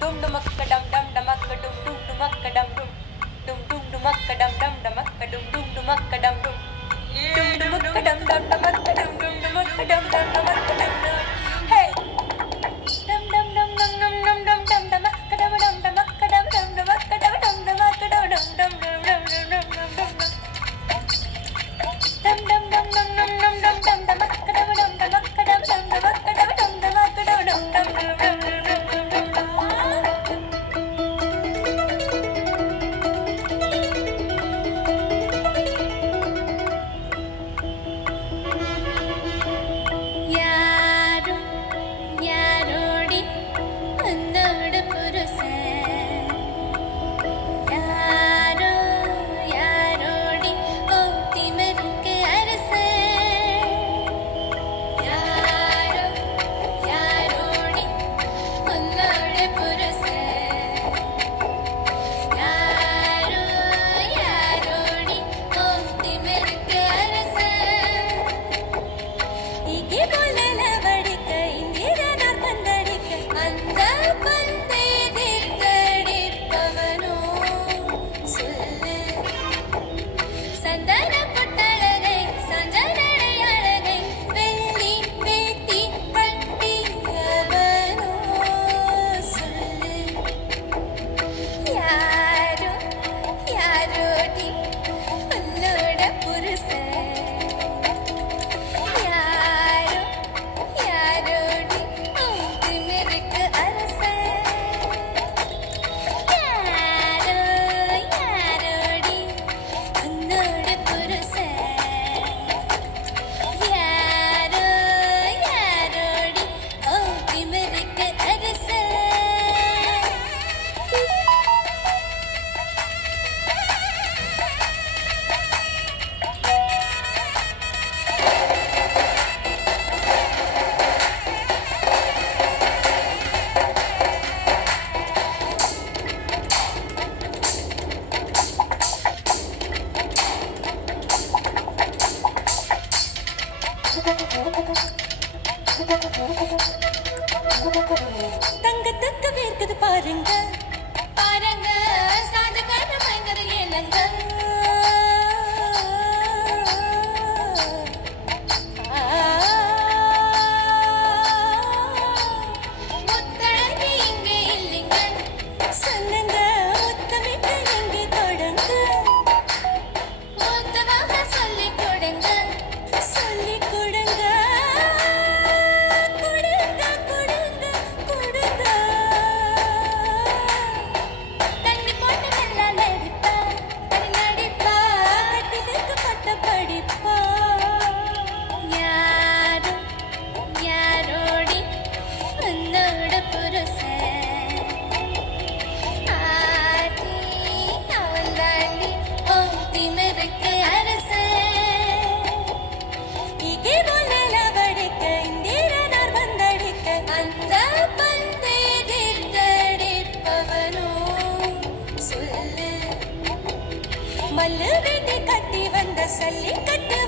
dum dumakka dum dum dumakka dum dum dumakka dum dum dum dum dumakka dum dum dumakka dum dum dumakka dum dum dum dumakka dum dum dumakka dum dum dumakka dum dum dumakka dum dum hey dum dum dum dum dum dum dum dum dumakka dum dum dumakka dum dum dumakka dum dum dumakka dum dum dum dum dum dum dum dum dum dum dum dum dum dum dum dum dum dumakka dum dum dumakka dum dum dumakka dum dum dumakka dum dum dum dum dum dum தங்கத்துக்கு வேர்க்குது பாருங்க பாருங்க சாதுகார பயங்கர ஏலங்க முத்தழகி இங்கே இல்லைங்க சொல்லுங்க முத்தமிட்டு இங்கே தொடங்க மூத்தவங்க சொல்லிக் கொடுங்க சொல்லிக் கொடுங்க மல்லு வீட்டை கட்டி வந்த சல்லி கட்டு